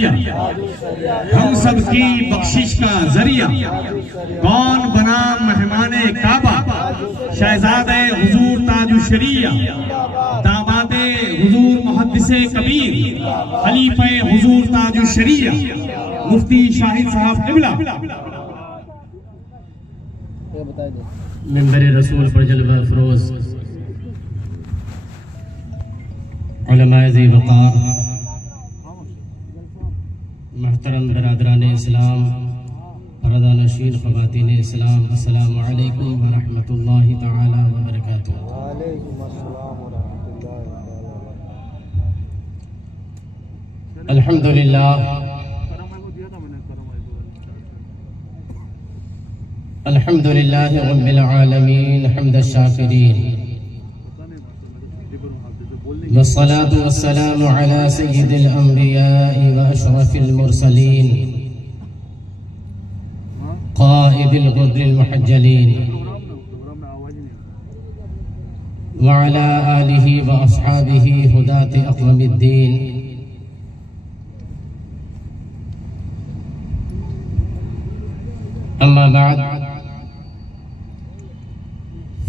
ذریعہ، ہم سب کی بخشش کا ذریعہ، کون بنا مہمان کعبہ، شہزادہ حضور تاج الشریعہ، داماد حضور محدث کبیر، خلیفہ حضور تاج الشریعہ، مفتی شاہد صاحب قبلہ، منبر رسول پر جلوہ افروز علماء ذی وقار، محترم برادران اسلام، پردہ نشین خواتین اسلام، السلام علیکم ورحمۃ اللہ تعالی وبرکاتہ۔ الحمدللہ الحمدللہ رب العالمین حمد الشاکرین، والصلاة والسلام على سيد الأنبياء وأشرف المرسلين قائد الغر المحجلين وعلى آله وأصحابه هداة أقوم الدين، أما بعد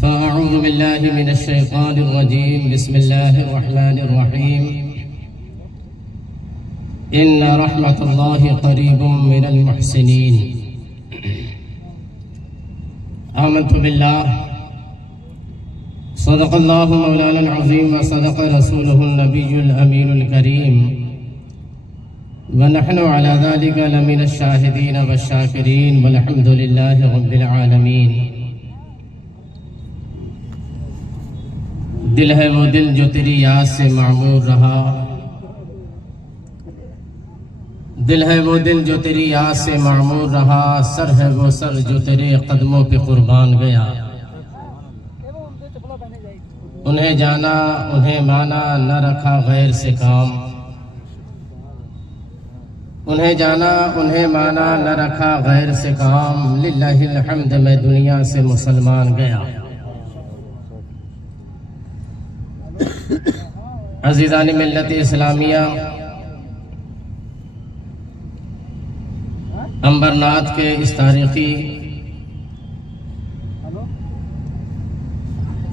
فأعوذ بالله من الشيطان الرجيم، بسم الله الرحمن الرحيم، إن رحمة الله قريب من المحسنين، آمنت بالله، صدق الله مولانا العظيم وصدق رسوله النبي الأمين الكريم، ونحن على ذلك لمن الشاهدين والشاكرين، والحمد لله رب العالمين۔ دل ہے وہ دل جو تیری یاد سے معمور رہا، دل ہے وہ دل جو تیری یاد سے معمور رہا، سر ہے وہ سر جو تیرے قدموں پہ قربان گیا، انہیں جانا انہیں مانا نہ رکھا غیر سے کام، انہیں جانا انہیں مانا نہ رکھا غیر سے کام، للہ الحمد میں دنیا سے مسلمان گیا۔ عزیزان ملت اسلامیہ، امبرناتھ کے اس تاریخی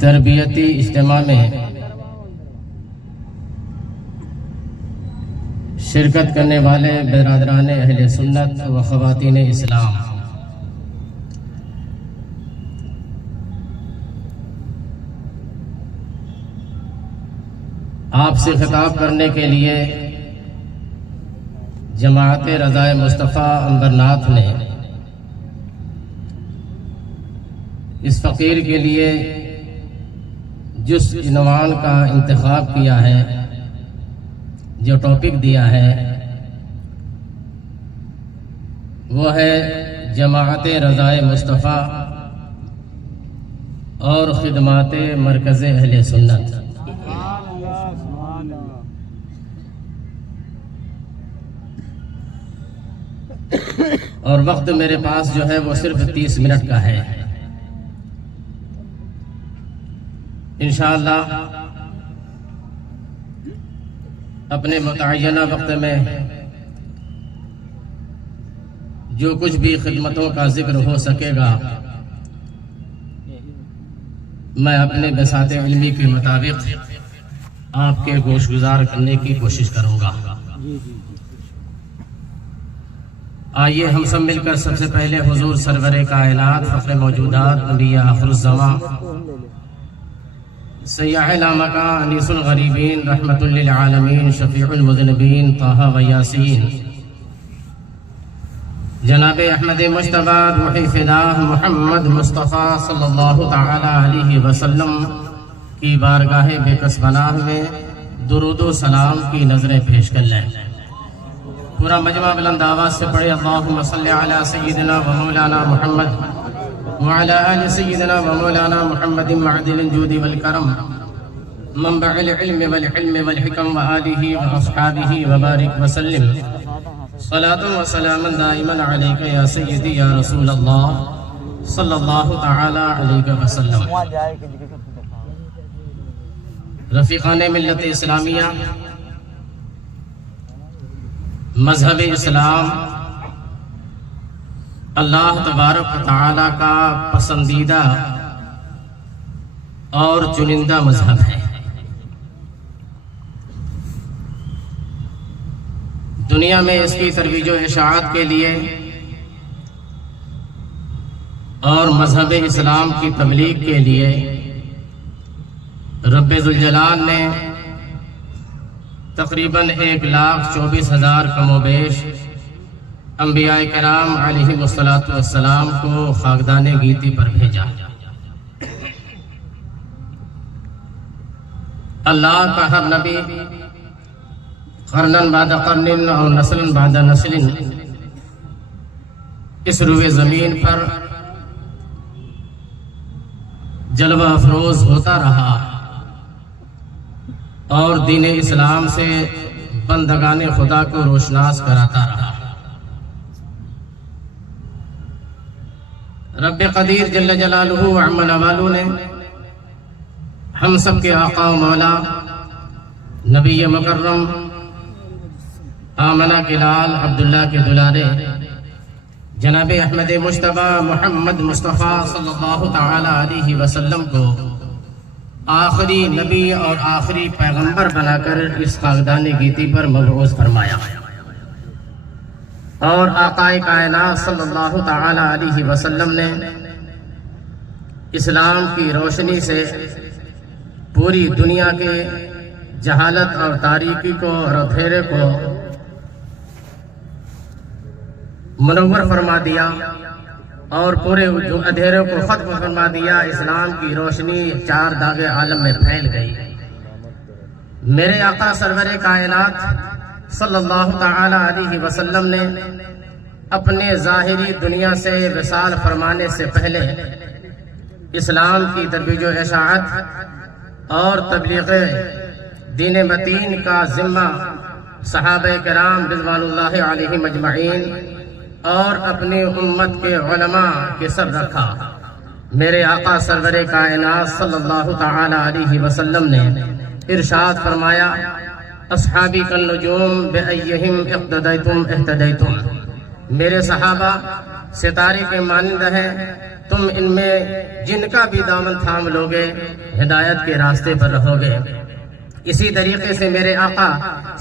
تربیتی اجتماع میں شرکت کرنے والے برادران اہل سنت و خواتین اسلام، آپ سے خطاب کرنے کے لیے جماعت رضائے مصطفیٰ امبرناتھ نے اس فقیر کے لیے جس عنوان کا انتخاب کیا ہے، جو ٹاپک دیا ہے، وہ ہے جماعت رضائے مصطفیٰ اور خدمات مرکز اہل سنت۔ اور وقت میرے پاس جو ہے وہ صرف 30 منٹ کا ہے، انشاءاللہ اپنے متعینہ وقت میں جو کچھ بھی خدمتوں کا ذکر ہو سکے گا میں اپنے بساط علمی کے مطابق آپ کے گوش گزار کرنے کی کوشش کروں گا۔ آئیے ہم سب مل کر سب سے پہلے حضور سرور کائنات، فخر موجودات، نبی آخر الزمان، سیاح لامکان، انیس الغریبین، رحمت للعالمین، شفیع المذنبین، طہ و یاسین، جناب احمد مجتبی روح فداہ محمد مصطفیٰ صلی اللہ تعالی علیہ وسلم کی بارگاہ بے کس پناہ میں درود و سلام کی نظریں پیش کر لیں۔ پورا مجمع بلند آواز سے پڑھے، اللہم صلی علی سیدنا و مولانا محمد وعلی آل سیدنا و مولانا محمد معدل الجود والکرم، منبع العلم والحلم والحکم، وآلہ واصحابہ وبارک وسلم، صلاة و سلاما دائما علیک یا سیدی یا رسول اللہ صلی اللہ تعالی علیہ وسلم۔ رفیقان ملت اسلامیہ، مذہب اسلام اللہ تبارک و تعالی کا پسندیدہ اور چنندہ مذہب ہے۔ دنیا میں اس کی ترویج و اشاعت کے لیے اور مذہب اسلام کی تبلیغ کے لیے رب ذوالجلال نے تقریباً 1,24,000 کم و بیش انبیاء کرام علیہ السلام کو خاکدان گیتی پر بھیجا۔ اللہ کا ہر نبی قرنن بعد قرن اور نسل بعد نسل اس روئے زمین پر جلوہ افروز ہوتا رہا اور دین اسلام سے بندگان خدا کو روشناس کراتا رہا۔ رب قدیر جل جلالہ وعم نوالہ نے ہم سب کے آقا و مولا نبی مکرم آمنہ کے لال عبداللہ کے دلارے جناب احمد مجتبی محمد مصطفیٰ صلی اللہ تعالی علیہ وسلم کو آخری نبی اور آخری پیغمبر بنا کر اس خاکدان گیتی پر مبعوث فرمایا، اور آقا کائنات صلی اللہ تعالی علیہ وسلم نے اسلام کی روشنی سے پوری دنیا کے جہالت اور تاریکی کو اور اندھیرے کو منور فرما دیا اور پورے اندھیرے کو ختم فرما دیا۔ اسلام کی روشنی 4 داغ عالم میں پھیل گئی۔ میرے آقا سرور کائنات صلی اللہ تعالی علیہ وسلم نے اپنے ظاہری دنیا سے وصال فرمانے سے پہلے اسلام کی ترویج و اشاعت اور تبلیغ دین متین کا ذمہ صحابہ کرام رضوان اللہ علیہم اجمعین اور اپنی امت کے علماء کے سر رکھا۔ میرے آقا سرور کائنات صلی اللہ تعالی علیہ وسلم نے ارشاد فرمایا، اصحابی کالنجوم بأیہم اقتدیتم اہتدیتم، میرے صحابہ ستارے کے مانند ہیں، تم ان میں جن کا بھی دامن تھام لوگے ہدایت کے راستے پر رہو گے۔ اسی طریقے سے میرے آقا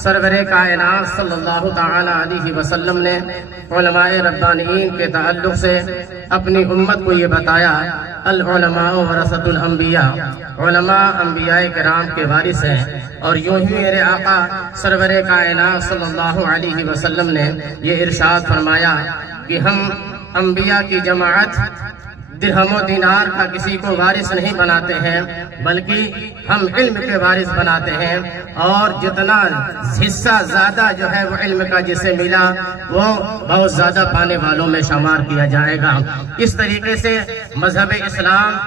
سرور کائنات صلی اللہ تعالی علیہ وسلم نے علماء ربانیین کے تعلق سے اپنی امت کو یہ بتایا، العلماء ورثۃ الانبیاء، علماء انبیاء کرام کے وارث ہیں۔ اور یوں ہی میرے آقا سرور کائنات صلی اللہ علیہ وسلم نے یہ ارشاد فرمایا کہ ہم انبیاء کی جماعت درہم و دینار کا کسی کو وارث نہیں بناتے ہیں، بلکہ ہم علم کے وارث بناتے ہیں، اور جتنا حصہ زیادہ جو ہے وہ علم کا جسے ملا وہ بہت زیادہ پانے والوں میں شمار کیا جائے گا۔ اس طریقے سے مذہب اسلام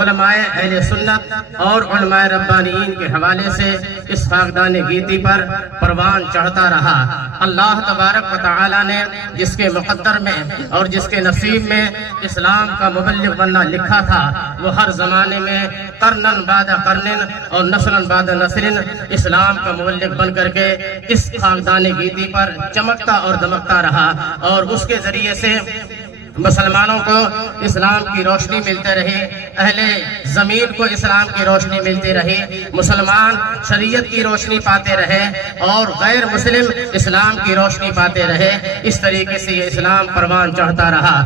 علماء اہل سنت اور علماء ربانیین کے حوالے سے اس خاکدان گیتی پر پروان چڑھتا رہا۔ اللہ تبارک و تعالی نے جس کے مقدر میں اور جس کے نصیب میں اسلام کا مبلغ بننا لکھا تھا، وہ ہر زمانے میں قرنن بعد قرنن اور نسلن بعد نسل اسلام کا مبلغ بن کر کے اس خاکدان گیتی پر چمکتا اور دمکتا رہا، اور اس کے ذریعے سے مسلمانوں کو اسلام کی روشنی ملتے رہی، اہل زمین کو اسلام کی روشنی ملتی رہی، مسلمان شریعت کی روشنی پاتے رہے اور غیر مسلم اسلام کی روشنی پاتے رہے۔ اس طریقے سے یہ اسلام پروان چڑھتا رہا۔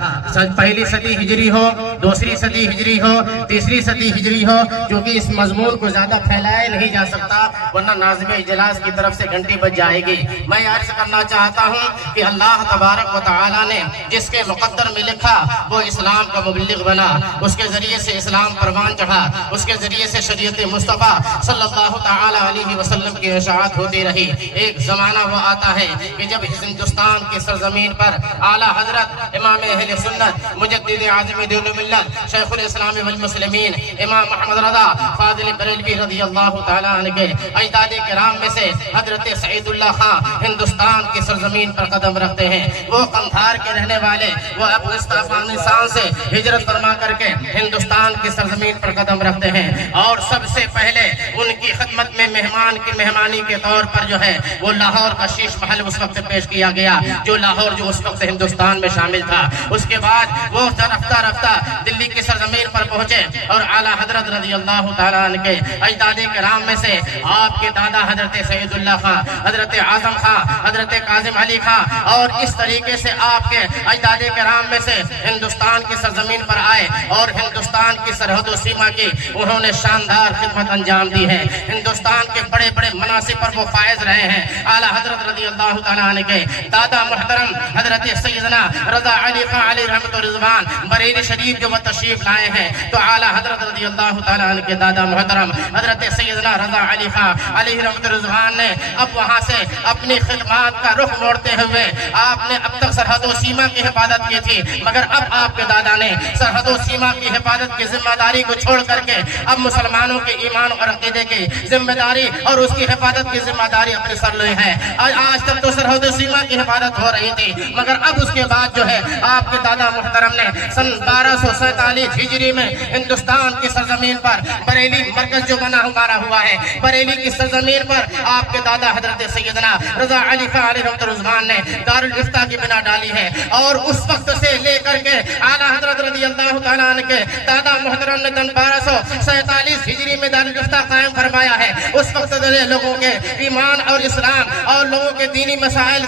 پہلی صدی ہجری ہو، دوسری صدی ہجری ہو، تیسری صدی ہجری ہو، کیونکہ اس مضمون کو زیادہ پھیلایا نہیں جا سکتا ورنہ ناظم اجلاس کی طرف سے گھنٹی بج جائے گی۔ میں عرض کرنا چاہتا ہوں کہ اللہ تبارک و تعالی نے جس کے مقدر میں لکھا وہ اسلام کا مبلغ بنا، اس کے ذریعے سے اسلام پروان چڑھا، اس کے ذریعے سے شریعت مصطفیٰ صلی اللہ تعالی علیہ وسلم کی اشاعت ہوتی رہی۔ ایک زمانہ وہ آتا ہے کہ جب اس ہندوستان کی سرزمین پر اعلیٰ حضرت امام اہل سنت مجدد اعظم دین ملت شیخ الاسلام والمسلمین امام محمد رضا فاضل بریلوی رضی اللہ تعالی عنہ کے اجداد کرام میں سے حضرت سعید اللہ خان ہندوستان کی سرزمین پر قدم رکھتے ہیں۔ وہ قندھار کے رہنے والے، وہ گزشتہ افغانستان سے ہجرت فرما کر کے ہندوستان کی سرزمین پر قدم رکھتے ہیں، اور سب سے پہلے ان کی خدمت میں مہمان کی مہمانی کے طور پر جو ہے وہ لاہور کا شیش محل اس وقت پیش کیا گیا، جو لاہور جو اس وقت ہندوستان میں شامل تھا۔ اس کے بعد وہ رفتہ رفتہ دلی کی سرزمین پر پہنچے، اور اعلیٰ حضرت رضی اللہ تعالیٰ عنہ کے اجداد کرام میں سے آپ کے دادا حضرت سید اللہ خان، حضرت اعظم خان، حضرت کاظم علی خان، اور اس طریقے سے آپ کے اجداد کرام میں سے ہندوستان کی سرزمین پر آئے اور ہندوستان کی سرحد و سیما کی انہوں نے شاندار خدمت انجام دی ہے۔ ہندوستان کے بڑے بڑے مناصب پر وہ فائز رہے ہیں۔ اعلیٰ حضرت رضی اللہ تعالیٰ عنہ کے دادا محترم حضرت سیدنا رضا علی خان علی رحمت و رضوان بریلی شریف جو وہ تشریف لائے ہیں، تو اعلیٰ حضرت رضی اللہ تعالیٰ عنہ کے دادا محترم حضرت سیدنا رضا علی خان علی رحمت و رضوان نے اب وہاں سے اپنی خدمات کا رخ موڑتے ہوئے آپ نے اب تک سرحد و سیما کی حفاظت کی تھی، مگر اب آپ کے دادا نے سرحد و سیما کی حفاظت کی ذمہ داری کو چھوڑ کر کے اب مسلمانوں کے ایمان اور عقیدے کی ذمہ داری اور اس کی حفاظت کی ذمہ داری اپنے سر لی ہے۔ آج تک تو سرحد و سیما کی حفاظت ہو رہی تھی، مگر اب اس کے بعد جو ہے آپ کے دادا محترم نے سن 1247 ہجری میں ہندوستان کی سرزمین پر بریلی مرکز جو بنا ہمارا ہوا ہے، بریلی کی سرزمین پر آپ کے دادا حضرت سیدنا رضا علی خان علی رحمت رضوان نے دارالافتاء کی بنا ڈالی ہے، اور اس وقت سے لے کر کے اعلیٰ حضرت رضی اللہ تعالیٰ عنہ کے دادا محترم نے 1247 ہجری میں دارالافتاء قائم فرمایا ہے۔ اس وقت لوگوں کے ایمان اور اسلام اور لوگوں کے دینی مسائل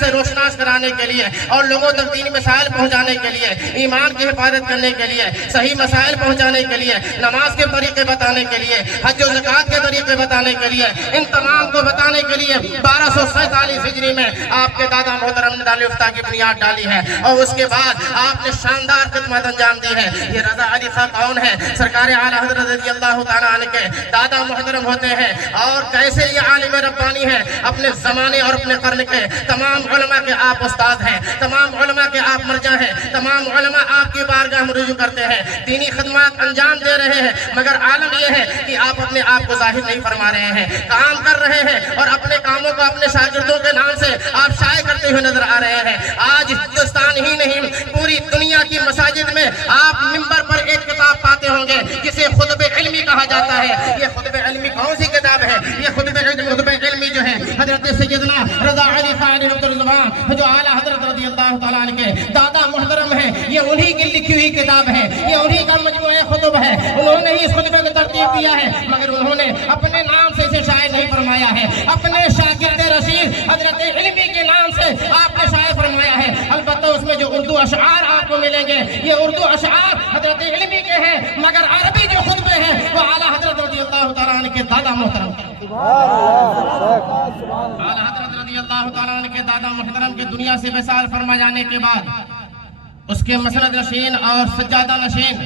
سے روشناس کرانے کے لیے اور لوگوں تک دینی مسائل پہنچانے کے لیے، ایمان کی حفاظت کرنے کے لیے، صحیح مسائل پہنچانے کے لیے، نماز کے طریقے بتانے کے لیے، حج و زکوٰۃ کے طریقے بتانے کے لیے، ان تمام کو بتانے کے لیے 1247 ہجری میں آپ کے دادا محترم نے دارالافتاء کی بنیاد ڈالی ہے، اور اس کے بعد آپ نے شاندار خدمت انجام دی ہے۔ یہ رضا علی خان کون ہے؟ سرکار اعلیٰ حضرت رضی اللہ تعالیٰ عنہ کے دادا محترم ہوتے ہیں، اور کیسے یہ عالم ربانی ہے، اپنے زمانے اور اپنے قرن کے تمام علماء کے آپ استاد ہیں، تمام علماء کے آپ مرجع ہیں، تمام علماء آپ کی بارگاہ میں رجوع کرتے ہیں، دینی خدمات انجام دے رہے ہیں، مگر عالم یہ ہے کہ آپ اپنے آپ کو ظاہر نہیں فرما رہے ہیں، کام کر رہے ہیں اور اپنے کاموں کو اپنے شاگردوں کے نام سے آپ شائع کرتے ہوئے نظر آ رہے ہیں۔ آج ہندوستان ہی نہیں، پوری دنیا کی مساجد میں آپ منبر پر ایک کتاب پاتے ہوں گے جسے خطب علمی کہا جاتا ہے۔ یہ خطب علمی کون سی کتاب ہے؟ یہ خطب علمی جو ہے حضرت سیدنا رضا علی خان علی رحمت رضوان جو اعلیٰ حضرت رضی اللہ تعالیٰ عنہ کے دادا محترم ہیں، یہ انہی کی لکھی ہوئی کتاب ہے، یہ انہی کا مجموعہ خطب ہے، انہوں نے ہی اس خطبے کو ترتیب دیا ہے، مگر انہوں نے اپنے نام سے اسے شائع نہیں فرمایا ہے، اپنے شاگرد رشید حضرت علمی کے نام سے آپ نے شائع فرمایا ہے۔ البتہ اس میں جو اردو اشعار آپ کو ملیں گے، یہ اردو اشعار حضرت علمی کے ہیں، مگر عربی جو خطبے ہیں وہ اعلیٰ حضرت رضی اللہ تعالیٰ عنہ کے دادا محترم کے اعلیٰ حضرت رضی اللہ تعالیٰ عنہ کے دادا محترم کے دنیا سے وصال فرما جانے کے بعد اس کے مسند نشین اور سجادہ نشین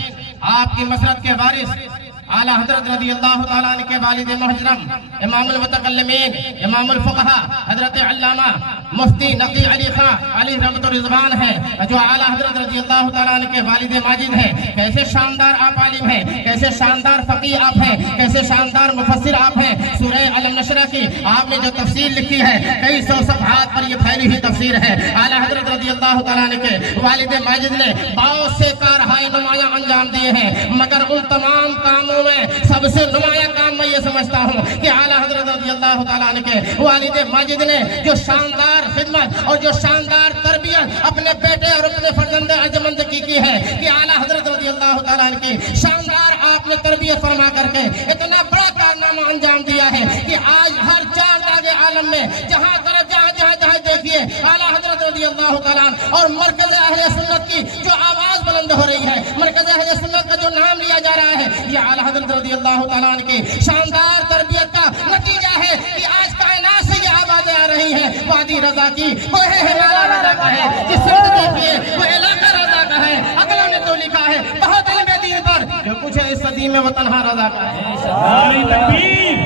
آپ کی مسند کے وارث اعلیٰ حضرت رضی اللہ تعالیٰ عنہ کے والد محترم امام المتکلمین امام الفقہا حضرت علامہ مفتی نقی علی خان علی رحمت رضوان ہے، جو اعلیٰ حضرت رضی اللہ تعالیٰ عنہ کے والد ماجد ہیں۔ کیسے شاندار آپ عالم ہیں، کیسے شاندار فقیہ آپ ہیں، کیسے شاندار مفسر آپ ہیں۔ سورہ علم نشرہ کی آپ نے جو تفسیر لکھی ہے، کئی سو صفحات پر یہ پھیلی ہوئی تفسیر ہے۔ اعلیٰ حضرت رضی اللہ تعالیٰ عنہ کے والد ماجد نے بہت سے کارہائے نمایاں انجام دیے ہیں، مگر ان تمام کاموں میں سب سے نمایاں کام میں یہ سمجھتا ہوں کہ اعلیٰ حضرت رضی اللہ تعالیٰ عنہ کے والد ماجد نے جو شاندار خدمت اور جو شاندار تربیت اپنے بیٹے اور اپنے فرزند ارجمند کی ہے، کہ اعلیٰ حضرت رضی اللہ تعالیٰ عنہ کی شاندار آپ نے تربیت فرما کر کے اتنا بڑا کارنامہ انجام دیا ہے کہ آج ہر چار داغ عالم میں جہاں طرف جہاں دیکھیے اعلیٰ حضرت رضی اللہ تعالیٰ عنہ اور مرکز اہل سنت کی جو آواز بلند ہو رہی ہے، مرکز اہل سنت کا جو نام لیا جا رہا ہے، یہ اعلیٰ حضرت رضی اللہ تعالیٰ عنہ کی شاندار تربیت کا نتیجہ ہے کہ آج کائنات سے یہ آوازیں آ رہی ہیں، وادی رضا کی وہ ہے ہمارا رضا کا ہے، جس سمت دیکھیے وہ علاقہ رضا کا ہے۔ اگلوں نے تو لکھا ہے بہت علم دین پر جو کچھ ہے اس صدی میں وہ تنہا رضا کا ہے۔ نعرہ تکبیر،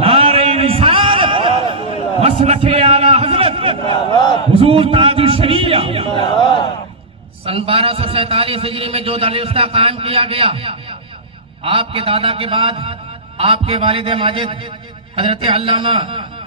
نعرہ رسالت، مسلک اعلیٰ حضرت حضور تاج الشریعہ۔ سن 1247 ہجری میں جو دارالافتاء قائم کیا گیا، آپ کے دادا کے بعد آپ کے والد ماجد حضرت علامہ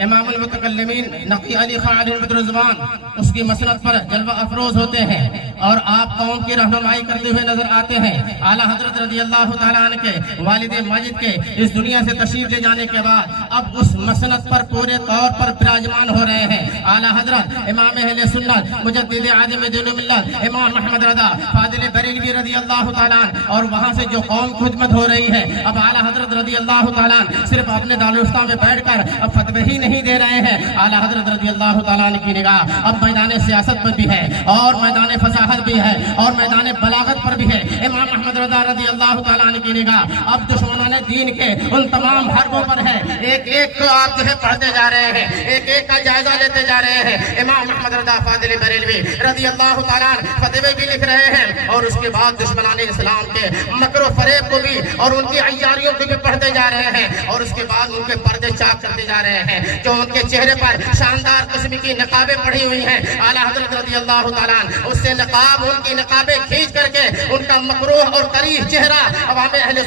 امام المتکلمین نقی علی خان علی بدرزمان اس کی مسند پر جلوہ افروز ہوتے ہیں اور آپ قوم کی رہنمائی کرتے ہوئے نظر آتے ہیں۔ اعلیٰ حضرت رضی اللہ تعالیٰ عنہ کے والد ماجد کے اس دنیا سے تشریف لے جانے کے بعد اب اس مسند پر پورے طور پر براجمان ہو رہے ہیں۔ اعلیٰ حضرت امام اہل سنت مجدد عالم دین و ملت امام محمد رضا فاضل بریلوی رضی اللہ تعالیٰ عنہ اور وہاں سے جو قوم کی خدمت ہو رہی ہے، اب اعلیٰ حضرت رضی اللہ تعالیٰ عنہ صرف اپنے دارالفتہ میں بیٹھ کر اب فتوے ہی نہیں دے رہے ہیں۔ اعلیٰ حضرت رضی اللہ تعالیٰ عنہ کی نگاہ اب میدان سیاست پر بھی ہے اور میدان فصاحت بھی ہے اور میدان بلاغت پر بھی ہے۔ امام محمد رضا رضی اللہ تعالیٰ عنہ کی نگاہ اب دشمنان دین کے ان تمام حربوں پر ہے۔ ایک ایک کو آپ جو ہے پڑھتے جا رہے ہیں، ایک ایک کا جائزہ لیتے جا رہے ہیں۔ امام محمد رضا فاضل بریلوی رضی اللہ تعالیٰ عنہ فتوے بھی لکھ رہے ہیں اور اس کے بعد دشمنان اسلام کے مکر و فریب کو بھی اور ان کی عیاریوں کو بھی پڑھتے جا رہے ہیں اور اس کے بعد ان کے پردے چاک کرتے جا رہے ہیں۔ جو ان کے چہرے پر شاندار قسم کی نقابیں پڑھی ہوئی ہیں، اعلیٰ حضرت رضی اللہ تعالیٰ عنہ اس سے نقاب ان کی نقابیں کھینچ کر کے ان کا مکروہ اور کریہ چہرہ عوام اہل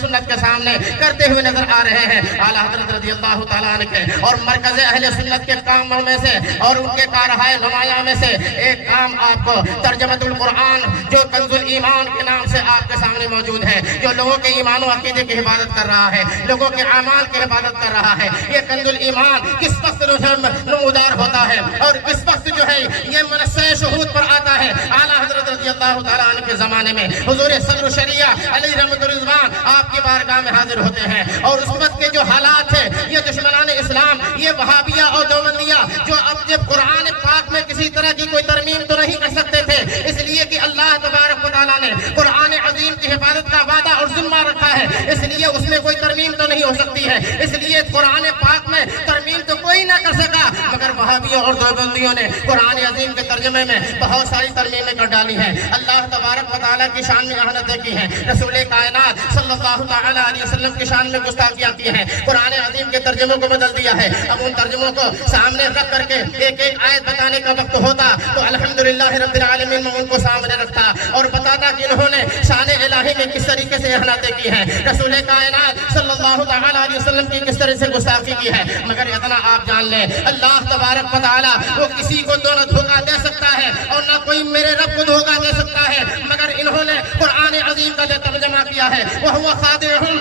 سنت کے سامنے کرتے ہوئے نظر آ رہے ہیں۔ اعلیٰ حضرت رضی اللہ تعالیٰ عنہ کے اور مرکز اہل سنت کے کاموں میں سے اور ان کے کارہائے نمایاں میں سے ایک کام آپ کو ترجمۃ القرآن جو کنز الایمان کے نام سے آپ کے سامنے موجود ہے، جو لوگوں کے ایمان و عقیدے کی حفاظت کر رہا ہے، لوگوں کے اعمال کی حفاظت کر رہا ہے۔ یہ کنز الایمان کس وقت نمودار ہوتا ہے اور کس وقت جو ہے یہ منصہ شہود پر آتا ہے۔ اعلیٰ حضرت رضی اللہ تعالیٰ عنہ کے زمانے میں حضور صدر الشریعہ علی رحمۃ الرضوان آپ کی بارگاہ میں حاضر ہوتے ہیں اور اس وقت کے جو حالات تھے، یہ دشمنان اسلام، یہ وہابیہ اور دیوبندیہ جو اب جب قرآن پاک میں کسی طرح کی کوئی ترمیم تو نہیں کر سکتے تھے، اس لیے کہ اللہ تبارک و تعالیٰ نے قرآن عظیم کی حفاظت کا وعدہ اور ذمہ رکھا ہے، اس لیے اس میں کوئی ترمیم تو نہیں ہو سکتی ہے، اس لیے قرآن پاک میں ترمیم تو کوئی نہ کر سکا، مگر وہابیوں اور دیوبندیوں نے قرآن عظیم کے ترجمے میں بہت ساری ترمیمیں کر ڈالی ہیں۔ اللہ تبارک و تعالیٰ کی شان میں اہانتیں کی ہیں، رسول کائنات صلی اللہ تعالیٰ علیہ وسلم کی شان میں گستاخیاں کی ہیں، قرآن عظیم کے ترجموں کو بدل دیا ہے۔ اب ان ترجموں کو سامنے رکھ کر کے ایک ایک آیت بتانے کا وقت ہوتا تو الحمدللہ رب العالمین میں ان کو سامنے رکھتا اور بتاتا کہ انہوں نے شان الہی میں کس طریقے سے اہانتیں کی ہیں، رسول کائنات صلی اللہ تعالیٰ علیہ وسلم کی کس طرح سے گستاخی کی ہے۔ مگر اتنا آپ جان لیں، اللہ تبارک و تعالیٰ وہ کسی کو نہ دھوکہ دے سکتا ہے اور نہ کوئی میرے رب کو دھوکہ دے سکتا ہے، مگر انہوں نے قرآن عظیم کا جو ترجمہ کیا ہے وَهُوَ خَادِعُهُمْ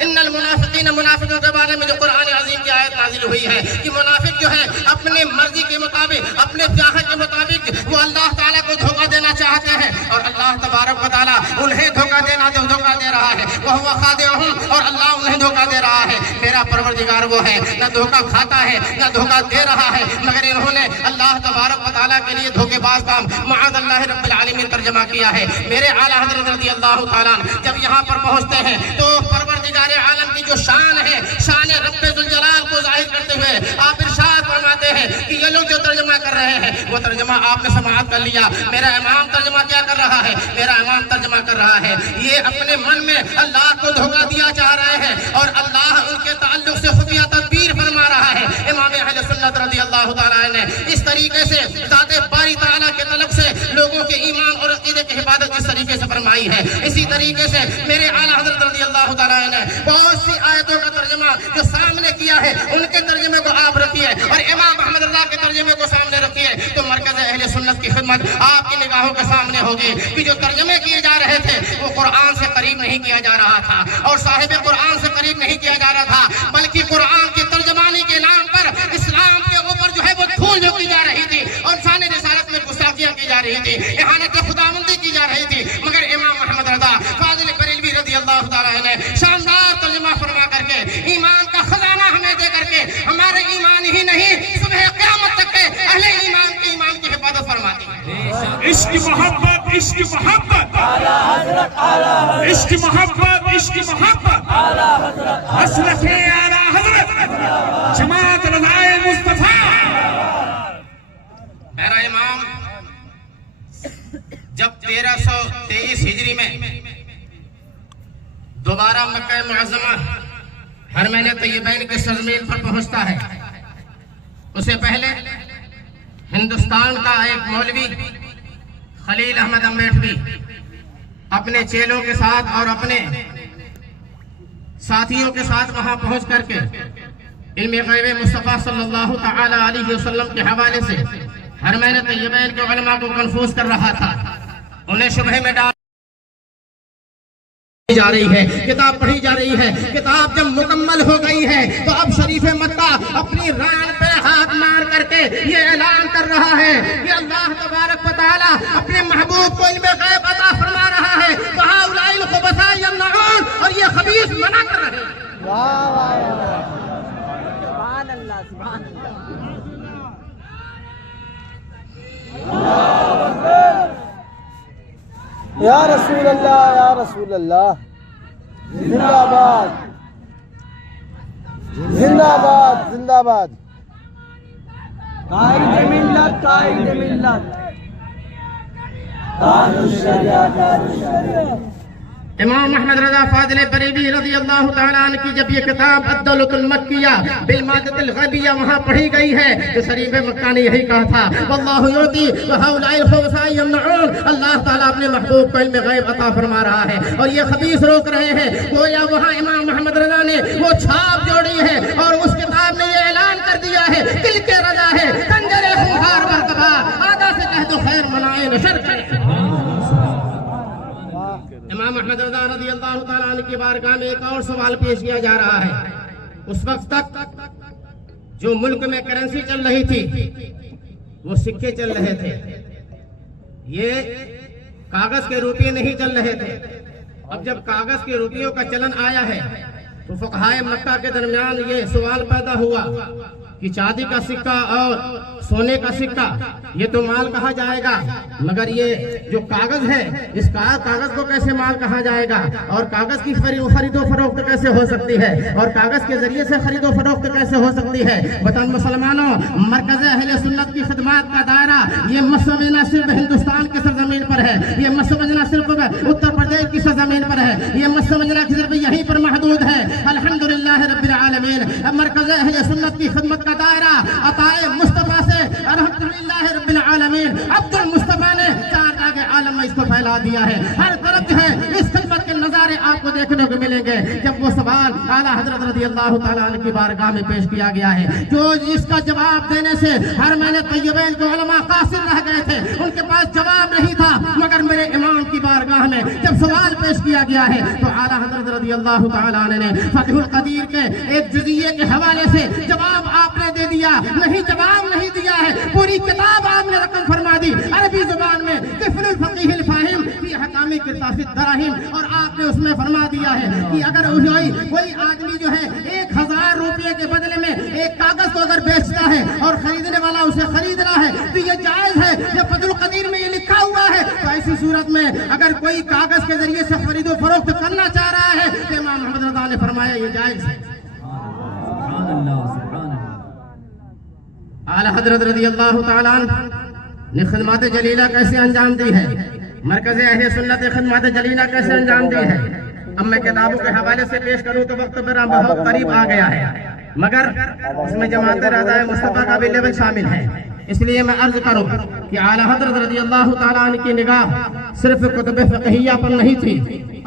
ان المنافقین، منافقوں کے بارے میں جو قرآن عظیم کی آیت نازل ہوئی ہے کہ منافق جو ہے اپنے مرضی کے مطابق، اپنے چاہت کے مطابق وہ اللہ تعالیٰ کو دھوکہ دینا چاہتے ہیں اور اللہ تبارک و تعالیٰ انہیں دھوکہ دے رہا ہے، وَهُوَ خَادِعُهُمْ اور اللہ انہیں دھوکہ دے رہا ہے۔ میرا پروردگار وہ ہے نہ دھوکہ کھاتا ہے نہ دھوکہ دے رہا ہے، مگر انہوں نے اللہ تبارک و تعالیٰ کے لیے دھوکے باز کام معاذ اللہ رب العالمین ترجمہ کیا ہے۔ میرے اعلیٰ حضرت رضی اللہ تعالیٰ جب یہاں پر پہنچتے ہیں تو پروردگار عالم کی جو شان ہے، شان رب ذوالجلال کو ظاہر کرتے ہوئے آپ ارشاد فرماتے ہیں کہ یہ لوگ جو ترجمہ کر رہے ہیں وہ ترجمہ آپ نے سماعت کر لیا، میرا امام ترجمہ کیا کر رہا ہے؟ میرا امام ترجمہ کر رہا ہے، یہ اپنے من میں اللہ کو دھوکہ دیا چاہ رہے ہیں اور اللہ ان کے تعلق سے خفیہ تدبیر فرما رہا ہے۔ امام اہل سنت رضی اللہ تعالیٰ نے اس طریقے سے ذات باری تعالیٰ کے طلب سے لوگوں کے ایمان اور عقیدے کی حفاظت اس طریقے سے فرمائی ہے۔ اسی طریقے سے میرے اعلیٰ حضرت رضی اللہ تعالیٰ نے بہت سی آیتوں کا ترجمہ جو سامنے کیا ہے ان کے ترجمے کو آپ رکھیے اور امام محمد رضا کے ترجمے کو سامنے رکھیے تو مرکز اہل سنت کی خدمت آپ کی نگاہوں کے سامنے ہوگی کہ جو ترجمے کیے جا رہے تھے وہ قرآن سے قریب نہیں کیا جا رہا تھا اور صاحب قرآن سے قریب نہیں کیا جا رہا تھا، بلکہ قرآن کی ترجمانی کے نام پر اسلام کے اوپر جو ہے وہ دھول جھونکی جا رہی تھی اور شان رسالت میں گستاخیاں کی جا رہی تھی، اہانت خداوندی کی جا رہی تھی۔ مگر امام محمد رضا فاضل بریلوی رضی اللہ تعالیٰ نے شاندار ترجمہ فرما کر کے ایمان کا خزانہ ہمیں دے کر کے ہمارے ایمان ہی نہیں صبح قیامت تک کے اہل ایمان کے ایمان کی حفاظت فرماتی ہے۔ عشق محبت، عشق محبت، عشق محبت، عشق محبت، مسلک اعلیٰ حضرت جماعت رضائے مصطفیٰ۔ میرا امام جب 1323 ہجری میں دوبارہ مکہ معظمہ حرمین طیبین کے سرزمین پر پہنچتا ہے، اسے پہلے ہندوستان کا ایک مولوی خلیل احمد امبیٹوی اپنے چیلوں کے ساتھ اور اپنے ساتھیوں کے ساتھ وہاں پہنچ کر کے علم غیب مصطفیٰ صلی اللہ تعالی علیہ وسلم کے حوالے سے حرمین طیبین کے علماء کو کنفوز کر رہا تھا، انہیں شبہ میں ڈال جا رہی ہے، کتاب پڑھی جا رہی ہے۔ کتاب جب مکمل ہو گئی ہے تو اب شریف مکہ اپنی ران پہ ہاتھ مار کر کے یہ اعلان کر رہا ہے کہ اللہ تبارک و تعالی اپنے محبوب کو علم غیب عطا فرما رہا ہے، وَهَؤُلَاءِ الْخُبَثَاءُ يَمْنَعُونَ، اور یہ خبیث منع کر رہے ہیں۔ واہ واہ واہ، سبحان اللہ سبحان اللہ، یا رسول اللہ یا رسول اللہ، زندہ باد زندہ باد زندہ باد، قائد ملت قائد ملت، تاج الشریعہ تاج الشریعہ۔ امام محمد رضا فاضل بریلوی رضی اللہ تعالیٰ عنہ کی جب یہ کتاب الدولۃ المکیہ بالمادۃ الغیبیہ وہاں پڑھی گئی ہے تو شریف مکہ نے یہی کہا تھا، واللہ یعطی وہؤلاء الخبثاء یمنعون، اللہ تعالیٰ اپنے محبوب کو علم غیب عطا فرما رہا ہے اور یہ خبیث روک رہے ہیں۔ گویا وہاں امام محمد رضا نے وہ چھاپ جوڑی ہے اور اس کتاب میں یہ اعلان کر دیا ہے، دل کے رضا ہے کنجر خونخوار مرتبہ، آدھا سے کہہ دو خیر منائے نشر کرے۔ امام محمد رضا رضی اللہ تعالیٰ عنہ کی بارگاہ میں ایک اور سوال پیش کیا جا رہا ہے۔ اس وقت تک جو ملک میں کرنسی چل رہی تھی وہ سکے چل رہے تھے، یہ کاغذ کے روپے نہیں چل رہے تھے۔ اب جب کاغذ کے روپیوں کا چلن آیا ہے تو فقہائے مکہ کے درمیان یہ سوال پیدا ہوا کہ چاندی کا سکہ اور سونے کا سکہ یہ تو مال کہا جائے گا، مگر یہ جو کاغذ ہے اس کاغذ کو کیسے مال کہا جائے گا، اور کاغذ کی خرید و فروخت کیسے ہو سکتی ہے، اور کاغذ کے ذریعے سے خرید و فروخت کیسے ہو سکتی ہے۔ وطن مسلمانوں، مرکز اہل سنت کی خدمات کا دائرہ یہ مصوبہ نہ صرف ہندوستان کی سرزمین پر ہے، یہ مصوبہ نہ صرف اتر پردیش کی سرزمین پر ہے، یہ مصوبہ نہ صرف یہیں پر محدود ہے۔ الحمدللہ رب العالمین، مرکز اہل سنت کی خدمت کا دائرہ عطائے مصطفیٰ سے الحمدللہ رب العالمین عبد المصطفیٰ نے چار داغ عالم میں اس کو پھیلا دیا ہے۔ ہر طرف جو ہے اس خدمت کے نظارے آپ کو دیکھنے کو ملیں گے۔ جب وہ سوال اعلیٰ حضرت رضی اللہ تعالیٰ عنہ کی بارگاہ میں پیش کیا گیا ہے، جو اس کا جواب دینے سے حرمین طیبین کے علماء قاصر رہ گئے تھے، ان کے پاس جواب نہیں تھا، مگر میرے امام کی بارگاہ میں جب سوال پیش کیا گیا ہے تو اعلیٰ حضرت رضی اللہ تعالیٰ عنہ نے فتح القدیر کے ایک جزیے کے حوالے سے جواب آپ نے دے دیا، نہیں جواب نہیں دیا ہے، پوری کتاب آپ نے رقم فرما دی عربی زبان میں، طفل الفقیہ الفاہم فی احکام قرطاس الدراہم، اور آپ نے اس میں فرما دیا ہے کہ اگر کوئی آدمی جو ہے 1000 روپے کے بدلے میں ایک کاغذ کو اگر بیچتا ہے اور خریدنے والا اسے خرید رہا ہے تو یہ جائز ہے۔ جب فتح القدیر میں یہ لکھا ہوا ہے تو ایسی صورت میں اگر کوئی کاغذ کے ذریعے سے خرید و فروخت کرنا چاہ رہا ہے تو امام محمد رضا نے فرمایا یہ جائز ہے۔ اعلیٰ حضرت رضی اللہ تعالیٰ عنہ نے خدمات جلیلہ کیسے انجام دی ہے، مرکز اہل سنت خدمات جلیلہ کیسے انجام دی ہے۔ اب میں کتابوں کے حوالے سے پیش کروں تو وقت میرا بہت قریب آ گیا ہے، مگر اس میں جماعت رضائے مصطفیٰ کا بھی لیول شامل ہے، اس لیے میں عرض کروں کہ اعلیٰ حضرت رضی اللہ تعالیٰ عنہ کی نگاہ صرف کتب فقہیہ پر نہیں تھی،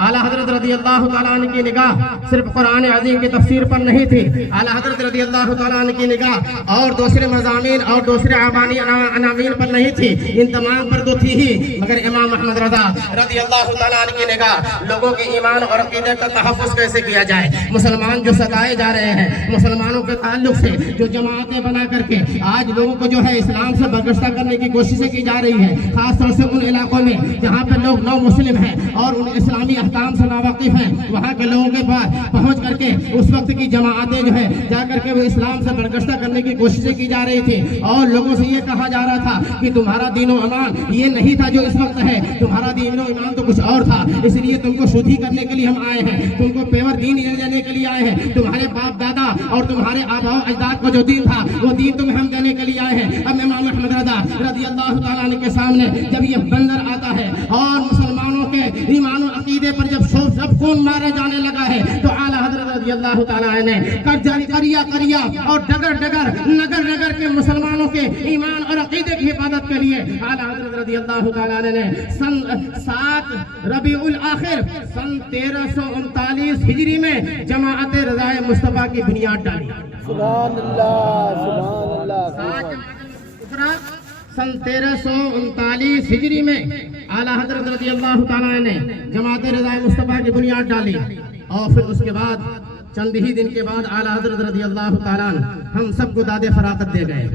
اعلیٰ حضرت رضی اللہ تعالیٰ عنہ کی نگاہ صرف قرآن عظیم کی تفسیر پر نہیں تھی، اعلیٰ حضرت رضی اللہ تعالیٰ عنہ کی نگاہ اور دوسرے مضامین اور دوسرے عوانی عناوین پر نہیں تھی، ان تمام پر تو تھی ہی، مگر امام احمد رضا رضی اللہ تعالیٰ عنہ کی نگاہ لوگوں کے ایمان اور عقیدے کا تحفظ کیسے کیا جائے۔ مسلمان جو ستائے جا رہے ہیں، مسلمانوں کے تعلق سے جو جماعتیں بنا کر کے آج لوگوں کو جو ہے اسلام سے برگشتہ کرنے کی کوششیں کی جا رہی ہیں، خاص طور سے ان علاقوں میں جہاں پہ لوگ نو مسلم ہیں اور ان اسلامی احکام سے ناواقف ہیں، وہاں کے لوگوں کے پاس پہنچ کر کے اس وقت کی جماعتیں جو ہے جا کر کے وہ اسلام سے برگشتہ کرنے کی کوششیں کی جا رہی تھی اور لوگوں سے یہ کہا جا رہا تھا کہ تمہارا دین و ایمان یہ نہیں تھا جو اس وقت ہے، تمہارا دین و ایمان تو کچھ اور تھا، اس لیے تم کو شدھی کرنے کے لیے ہم آئے ہیں، تم کو پیور دین دینے کے لیے آئے ہیں، تمہارے باپ دادا اور تمہارے آباء و اجداد کو جو دین تھا وہ دین تمہیں ہم دینے کے لیے آئے ہیں۔ اب امام احمد رضا رضی اللہ تعالیٰ عنہ کے سامنے جب یہ بندر آتا ہے اور مسلمانوں کے ایمان و عقیدے پر جب خون مارے جانے لگا ہے تو اعلیٰ حضرت رضی اللہ اللہ تعالیٰ نے کریا اور ڈگر ڈگر نگر نگر کے مسلمانوں کے ایمان اور عقیدے کی حفاظت کے لیے اعلیٰ حضرت رضی اللہ تعالیٰ نے سن 7 ربیع الاخر سن 1339 ہجری میں جماعت رضائے مصطفیٰ کی بنیاد ڈالی. سبحان اللہ. سن 1339 ہجری میں اعلیٰ حضرت رضی اللہ تعالیٰ نے جماعت رضائے مصطفیٰ کی بنیاد ڈالی اور پھر اس کے بعد چند ہی دن کے بعد اعلیٰ حضرت رضی اللہ تعالیٰ ہم سب کو داد فراغت دے گئے.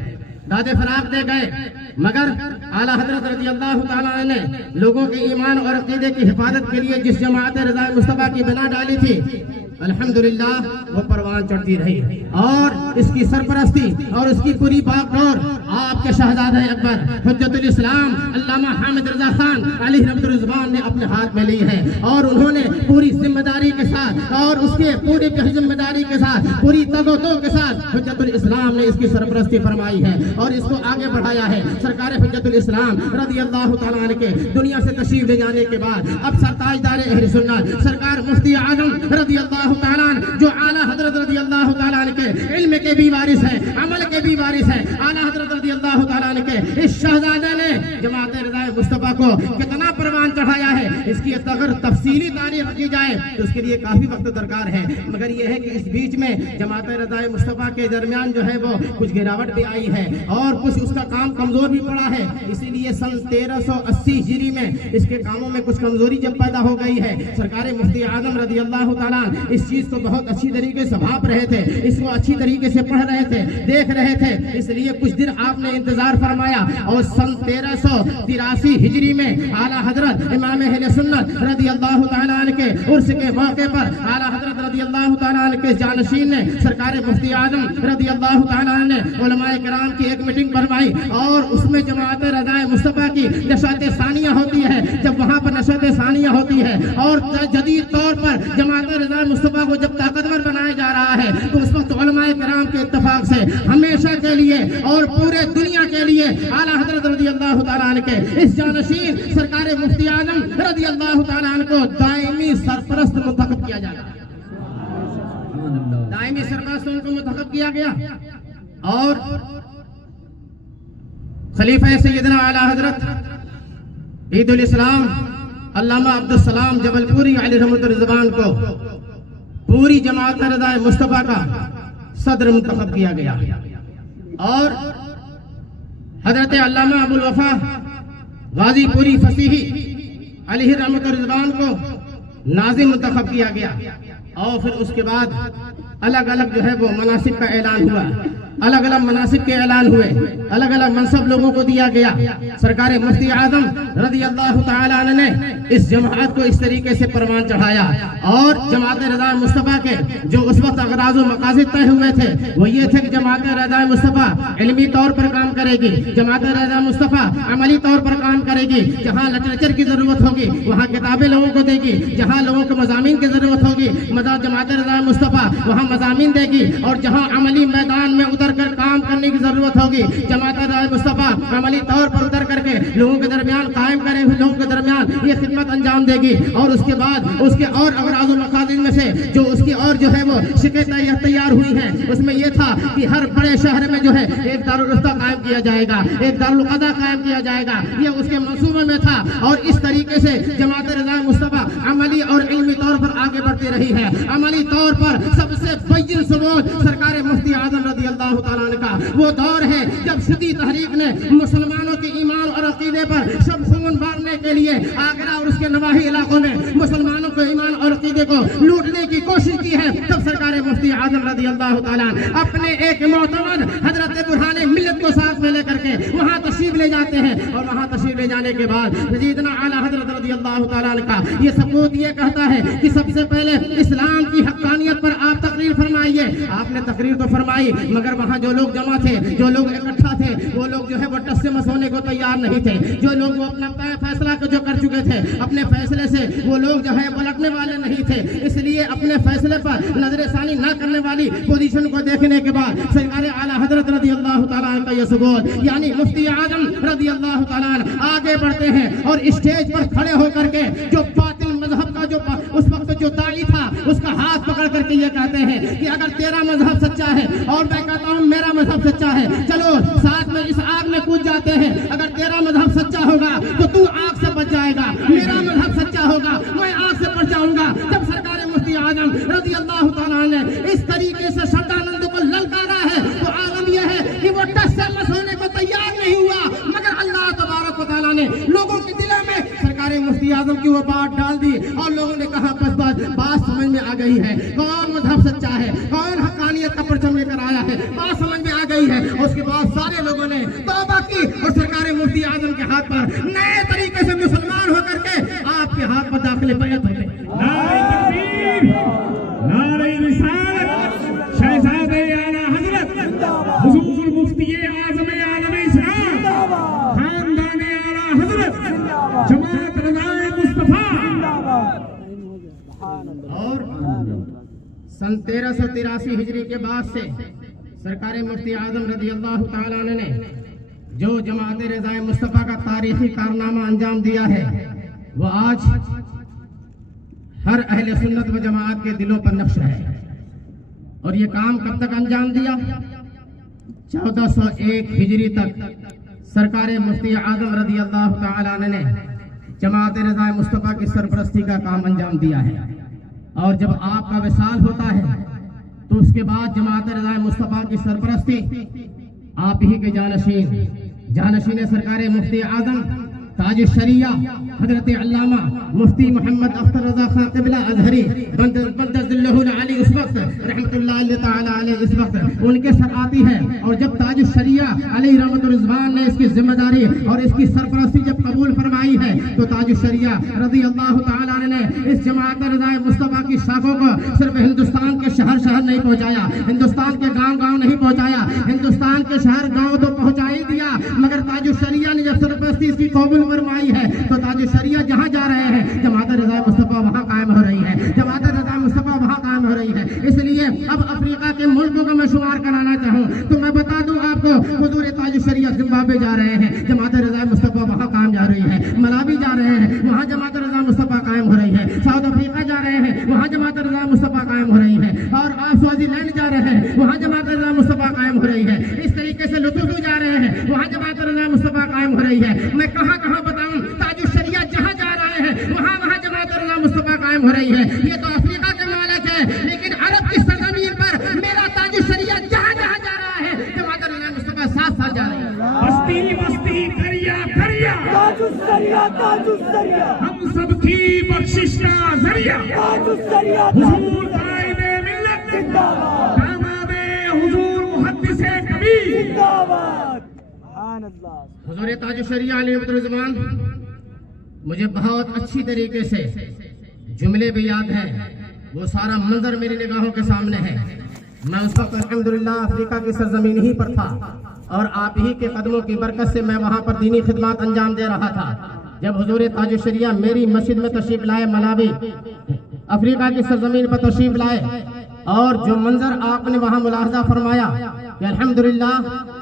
مگر اعلیٰ حضرت رضی اللہ تعالیٰ نے لوگوں کے ایمان اور عقیدے کی حفاظت کے لیے جس جماعت رضائے مصطفیٰ کی بنا ڈالی تھی الحمدللہ وہ پروان چڑھتی رہی اور اس کی سرپرستی اور اس کی پوری باغڈور آپ کے شہزادہ اکبر حجت الاسلام علامہ حامد رضا خان علیہ رحمۃ الرضوان نے اپنے ہاتھ میں لی ہے اور انہوں نے پوری ذمہ داری کے ساتھ اور اس کے پوری ذمہ داری کے ساتھ پوری تگ و دو کے ساتھ حجت الاسلام نے اس کی سرپرستی فرمائی ہے اور اس کو آگے بڑھایا ہے. سرکار حجت الاسلام رضی اللہ تعالیٰ عنہ کے دنیا سے تشریف لے جانے کے بعد اب سرتاجدار اہل سنت سرکار مفتی اعظم رضی اللہ تعالیٰ جو اعلیٰ حضرت رضی اللہ تعالیٰ عنہ کے علم کے بھی وارث ہیں, عمل کے بھی وارث ہیں, اعلیٰ حضرت رضی اللہ تعالیٰ عنہ کے اس شہزادہ نے جماعت رضائے مصطفیٰ کو کتنا پروان چڑھایا ہے اس کی اگر تفصیلی تعریف کی جائے تو اس کے لیے کافی وقت درکار ہے. مگر یہ ہے کہ اس بیچ میں جماعت رضائے مصطفیٰ کے درمیان جو ہے وہ کچھ گراوٹ بھی آئی ہے اور کچھ اس کا کام کمزور بھی پڑا ہے. اسی لیے سن 1380 ہجری میں اس کے کاموں میں کچھ کمزوری جب پیدا ہو گئی ہے. سرکار مفتی اعظم رضی اللہ تعالیٰ اس چیز کو بہت اچھی طریقے سے بھاپ رہے تھے, اس کو اچھی طریقے سے پڑھ رہے تھے, دیکھ رہے تھے. اس لیے کچھ دن آپ نے انتظار فرمایا اور سن 1383 ہجری میں اعلیٰ حضرت امام اہل سنت رضی اللہ تعالیٰ عنہ کے عرس کے موقع پر اعلیٰ حضرت رضی اللہ تعالیٰ عنہ کے جانشین نے سرکار مفتی اعظم رضی اللہ تعالیٰ عنہ نے علماء کرام کی ایک میٹنگ بنوائی اور اس میں جماعت رضائے مصطفیٰ کی نشاط ثانیہ ہوتی ہے. جب وہاں پر نشاط ثانیہ ہوتی ہے اور جدید طور پر جماعت رضائے مصطفیٰ کو جب طاقتور بنایا جا رہا ہے تو اس وقت علماء کرام کے اتفاق سے ہمیشہ کے لیے اور پورے دنیا کے لیے اعلیٰ حضرت رضی اللہ تعالیٰ عنہ کے اس جانشین سرکار مفتی اعظم رضی اللہ تعالیٰ عنہ کو دائمی سرپرست منتخب کیا جا رہا ہے. دائمی سرپرست ان کو منتخب کیا گیا اور خلیفہ سیدنا اعلیٰ حضرت عید الاسلام علامہ عبدالسلام جبل پوری علیہ رحمۃ الرضوان کو پوری جماعت رضائے مصطفیٰ کا صدر منتخب کیا گیا اور حضرت علامہ ابو الوفا غازی پوری فصیحی علیہ رحمۃ الرضوان کو ناظم منتخب کیا گیا اور پھر اس کے بعد الگ الگ جو ہے وہ مناصب کا اعلان ہوا, الگ الگ مناصب کے اعلان ہوئے, الگ الگ منصب لوگوں کو دیا گیا. سرکار مفتی اعظم رضی اللہ تعالیٰ عنہ نے اس جماعت کو اس طریقے سے پروان چڑھایا اور جماعت رضائے مصطفیٰ کے جو اس وقت اغراض و مقاصد طے ہوئے تھے وہ یہ تھے کہ جماعت رضائے مصطفیٰ علمی طور پر کام کرے گی, جماعت رضائے مصطفیٰ عملی طور پر کام کرے گی. جہاں لٹریچر کی ضرورت ہوگی وہاں کتابیں لوگوں کو دے گی, جہاں لوگوں کو مضامین کی ضرورت ہوگی جماعت رضائے مصطفیٰ وہاں مضامین دے گی اور جہاں عملی میدان میں اتر کر کام کرنے کی ضرورت ہوگی جماعت رضائے مصطفیٰ عملی طور پر اتر کر کے لوگوں کے درمیان قائم کرے ہوئے لوگوں کے درمیان یہ خدمت انجام دے گی. اور اس کے بعد اس کے اور اغراض و مقاصد میں سے جو اس کی اور جو ہے وہ شکایتیں تیار ہوئی ہیں اس میں یہ تھا کہ ہر بڑے شہر میں جو ہے ایک دارالفتہ قائم کیا جائے گا, ایک دارالقضا قائم کیا جائے گا, یہ اس کے منصوبے میں تھا. اور اس طریقے سے جماعت رضائے مصطفیٰ عملی اور علمی طور پر آگے بڑھتی رہی ہے. عملی طور پر سب سے بین ثبوت سرکار مفتی اعظم رضی اللہ تعالیٰ عنہ کا وہ دور ہے جب شدید تحریک نے مسلمانوں کے ایمان اور عقیدے پر شب خون بارنے کے لیے آگرہ اور اس کے نواحی علاقوں میں مسلمانوں کو ایمان اور عقیدے کو لوٹنے کی کوشش کی ہے. تب سرکار مفتی اعظم رضی اللہ تعالیٰ اپنے ایک معتمد حضرت برہان ملت کو ساتھ میں لے کر کے وہاں تشریف لے جاتے ہیں اور وہاں تشریف لے جانے کے بعد سیدنا اعلیٰ حضرت رضی اللہ تعالیٰ عنہ کا یہ ثبوت یہ کہتا ہے کہ سب سے پہلے اسلام کی حقانیت پر آپ تقریر فرمائیے. آپ نے تقریر تو فرمائی مگر وہاں جو لوگ جمع تھے, جو لوگ اکٹھا تھے, وہ لوگ جو ہے وہ ٹس سے مس ہونے کو تیار نہیں تھے. جو لوگ وہ اپنا فیصلہ جو کر چکے تھے اپنے فیصلے سے وہ لوگ جو ہے پلٹنے والے نہیں تھے. اس لیے اپنے فیصلے پر نظر ثانی نہ کرنے والی پوزیشن کو دیکھنے کے بعد سرکار اعلیٰ حضرت رضی اللہ تعالیٰ عنہ کا یہ ثبوت یعنی مفتی اعظم رضی اللہ تعالیٰ عنہ آگے بڑھتے ہیں اور اسٹیج پر کھڑے ہو کر کے جو باطل مذہب کا جو اس وقت جو داعی تھا اس کا ہاتھ پکڑ کر کے یہ کہتے ہیں کہ اگر تیرا مذہب سچا ہے اور میں کہتا ہوں میرا مذہب سچا ہے، چلو ساتھ میں اس آگ میں کود جاتے ہیں۔ اگر تیرا مذہب سچا ہوگا تو تو آگ سے بچ جائے گا، میرا مذہب سچا ہوگا میں آگ سے بچ جاؤں گا۔ جب سرکار مفتی اعظم رضی اللہ تعالیٰ نے اس طریقے سے شردانند کو للکارا ہے تو عالم یہ ہے کہ وہ ٹس سے مس ہونے کو تیار نہیں ہوا، مگر اللہ تبارک و تعالیٰ نے لوگوں کے دلوں میں سرکار مفتی اعظم کی وہ بات ڈال دی اور لوگوں نے کہا بس بات سمجھ میں آ گئی ہے، کون مذہب سچا ہے، کون حقانیت کا پرچم لے کر آیا ہے، بات سمجھ میں آ گئی ہے۔ اس کے بعد سارے لوگوں نے توبہ کی اور سرکار مفتی اعظم کے ہاتھ پر نئے طریقے سے مسلمان ہو کر کے آپ کے ہاتھ پر داخل بیعت ہوتے۔ نعرہ تکبیر، نعرہ رسالت، شہزادہ اعلیٰ حضرت حضور مفتی اعظم عالم اسلام، خاندان اعلیٰ حضرت جماعت رضائے مصطفیٰ۔ اور سن 1383 ہجری کے بعد سے سرکار مفتی اعظم رضی اللہ تعالیٰ عنہ نے جو جماعت رضائے مصطفیٰ کا تاریخی کارنامہ انجام دیا ہے وہ آج ہر اہل سنت و جماعت کے دلوں پر نقش ہے۔ اور یہ کام کب تک انجام دیا؟ 1401 ہجری تک سرکار مفتی اعظم رضی اللہ تعالیٰ عنہ نے جماعت رضائے مصطفیٰ کی سرپرستی کا کام انجام دیا ہے۔ اور جب آپ کا وصال ہوتا ہے تو اس کے بعد جماعت رضائے مصطفیٰ کی سرپرستی آپ ہی کے جانشین سرکار مفتی اعظم تاج الشریعہ حضرت علامہ مفتی محمد اختر رضا خان قبلہ ازہری بندر ذلہ العالی اس وقت رحمت اللہ تعالی علیہ اس وقت ان کے سر آتی ہے۔ اور جب تاج الشریعہ علیہ رحمت الرضوان نے اس کی ذمہ داری اور اس کی سرپرستی جب قبول فرمائی ہے تو تاج الشریعہ رضی اللہ تعالی عنہ نے اس جماعت رضائے مصطفیٰ کی شاخوں کو صرف ہندوستان کے شہر نہیں پہنچایا، ہندوستان کے گاؤں نہیں پہنچایا، ہندوستان کے شہر گاؤں تو پہنچا ہی دیا، مگر تاج الشریعہ نے جب سرپرستی اس کی قبول فرمائی ہے تو تاج الشریعہ جہاں جا رہے ہیں جماعت رضائے مصطفیٰ وہاں قائم ہو رہی ہے، جماعت رضائے مصطفیٰ وہاں قائم ہو رہی ہے۔ اس لیے اب افریقہ کے ملکوں کا میں شمار کرانا چاہوں تو میں بتا دوں آپ کو، حضور تاج الشریعہ زمبابوے جا رہے ہیں، جماعت رضائے مصطفیٰ وہاں قائم جا رہی ہے، ملاوی جا رہے ہیں وہاں جماعت رضائے مصطفیٰ قائم ہو رہی ہے، ساؤتھ افریقہ جا رہے ہیں وہاں جماعت رضائے مصطفیٰ قائم ہو رہی ہے، اور آپ سوازی لینڈ جا رہے ہیں وہاں جماعت رضائے مصطفیٰ قائم ہو رہی ہے۔ اس طریقے سے لتوسو جا رہے ہیں وہاں جماعت رضائے مصطفیٰ قائم ہو رہی ہے۔ میں کہاں بتاؤں، تاج الشریعہ جہاں جا رہے ہیں وہاں جماعت رضائے مصطفیٰ قائم ہو رہی ہے۔ یہ تو افریقہ کے مالک ہے، لیکن عرب کی سرزمین پر میرا تاج الشریعہ جہاں جا رہا ہے جماعت رضائے مصطفیٰ ساتھ جا رہی ہے۔ بستی بستی کریا تاج الشریعہ ہم سب کی بخشش کا ذریعہ، تاج الشریعہ حضور قائد ملت زندہ باد، داماد حضور محدث کبیر زندہ باد، سبحان اللہ۔ حضور تاج الشریعہ علیہ الرضوان مجھے بہت اچھی طریقے سے جملے بھی یاد ہیں، وہ سارا منظر میری نگاہوں کے سامنے ہے۔ میں اس وقت الحمدللہ افریقہ کی سرزمین ہی پر تھا اور آپ ہی کے قدموں کی برکت سے میں وہاں پر دینی خدمات انجام دے رہا تھا۔ جب حضور تاج الشریعہ میری مسجد میں تشریف لائے، ملاوی افریقہ کی سرزمین پر تشریف لائے، اور جو منظر آپ نے وہاں ملاحظہ فرمایا کہ الحمدللہ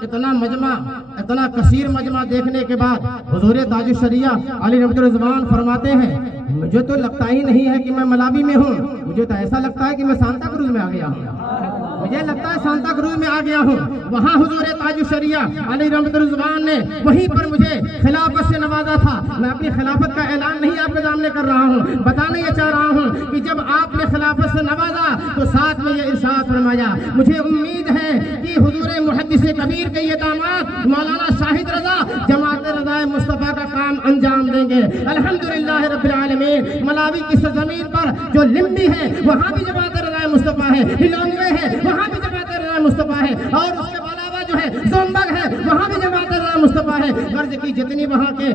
اتنا مجمع، اتنا کثیر مجمع دیکھنے کے بعد حضور تاج الشریعہ علیہ رحمت الرضوان فرماتے ہیں مجھے تو لگتا ہی نہیں ہے کہ میں ملاوی میں ہوں، مجھے تو ایسا لگتا ہے کہ میں سانتا کروز میں آ گیا ہوں، مجھے لگتا ہے سانتا کروز میں آ گیا ہوں۔ وہاں حضور تاج الشریعہ علیہ رحمت الرضوان نے وہیں پر مجھے خلافت سے نوازا تھا۔ میں اپنی خلافت کا اعلان نہیں آپ کے سامنے کر رہا ہوں، بتانا یہ چاہ رہا ہوں کہ جب آپ نے خلافت سے نوازا تو ساتھ میں یہ ارشاد فرمایا، مجھے امید ہے کہ حضور محدث کبیر کے یہ داماد مولانا شاہد رضا جماعت رضائے مصطفیٰ کا کام انجام دیں گے الحمدللہ رب العالمین۔ ملاوی کی سرزمین پر جو لمبی ہے وہاں بھی جماعت رضائے مصطفیٰ ہے، ہلونگوے ہے وہاں بھی جماعت رضائے مصطفیٰ ہے، اور اس کے علاوہ جو ہے زومبگ ہے وہاں بھی جماعت رضائے مصطفیٰ ہے۔ غرض کی جتنی وہاں کے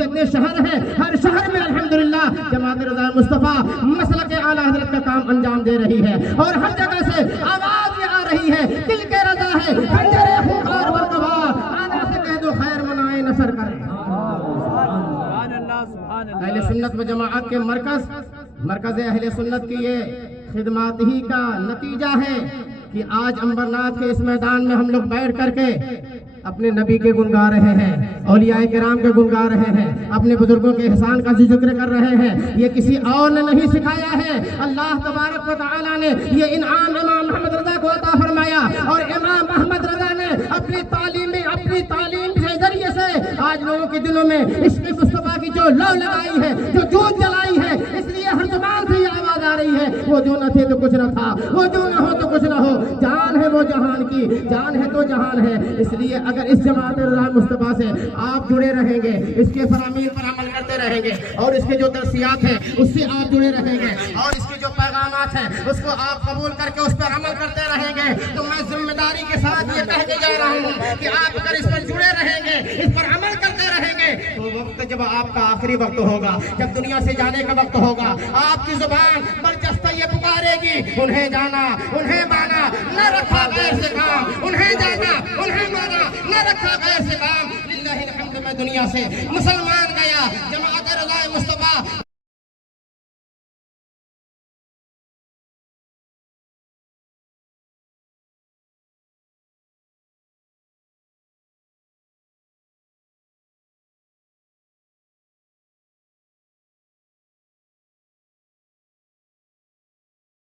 جتنے شہر ہیں ہر شہر میں الحمدللہ جماعت رضائے مصطفیٰ مسلک اعلیٰ حضرت کا کام انجام دے رہی ہے، اور ہر جگہ سے آواز یہ آ رہی ہے دل کے رضا ہے خنجر خونخوار والقبار، آنا سے کہہ دو خیر منائے نصر کرے۔ اہل سنت و جماعت کے مرکز اہل سنت کی یہ خدمات ہی کا نتیجہ ہے کہ آج امبرناتھ کے اس میدان میں ہم لوگ بیٹھ کر کے اپنے نبی کے گن گا رہے ہیں، اولیاء کرام کے گن گا رہے ہیں، اپنے بزرگوں کے احسان کا ذکر کر رہے ہیں. یہ کسی اور نے نہیں سکھایا ہے، اللہ تبارک و تعالیٰ نے یہ انعام امام محمد رضا کو عطا فرمایا. اور امام محمد رضا نے اپنی تعلیم کے ذریعے سے آج لوگوں کے دلوں میں عشق مصطفیٰ کی جو لو لگائی ہے، جو جوت جلائی ہے، اس لیے ہر زبان سے یہ آواز آ رہی ہے، وہ جو نہ تھے تو کچھ نہ تھا، وہ جو نہ ہو تو کچھ نہ ہو، جان ہے وہ جہان کی، جان ہے تو جہان ہے. اس لیے اگر اس جماعت رضا مصطفیٰ سے آپ جڑے رہیں گے، اس کے فرامین پر عمل کرتے رہیں گے، اور اس کے جو درسیات ہیں اس سے آپ جڑے رہیں گے، اور اس کے جو پیغامات ہیں اس کو آپ قبول کر کے اس پر عمل کرتے رہیں گے، تو میں ذمہ داری کے ساتھ یہ کہہ کے جا رہا ہوں کہ آپ اگر اس پر جڑے رہیں گے، اس پر عمل کرتے رہیں گے، تو وقت جب آپ کا آخری وقت ہوگا، جب دنیا سے جانے کا وقت ہوگا، آپ کی زبان برجستہ یہ پکارے گی، انہیں جانا، انہیں مانا، نہ رکھا غیر سے کام، انہیں جانا، انہیں مانا، نہ رکھا غیر سے کام. للہ الحمد. میں دنیا سے مسلمان گیا، جماعت رضا مصطفیٰ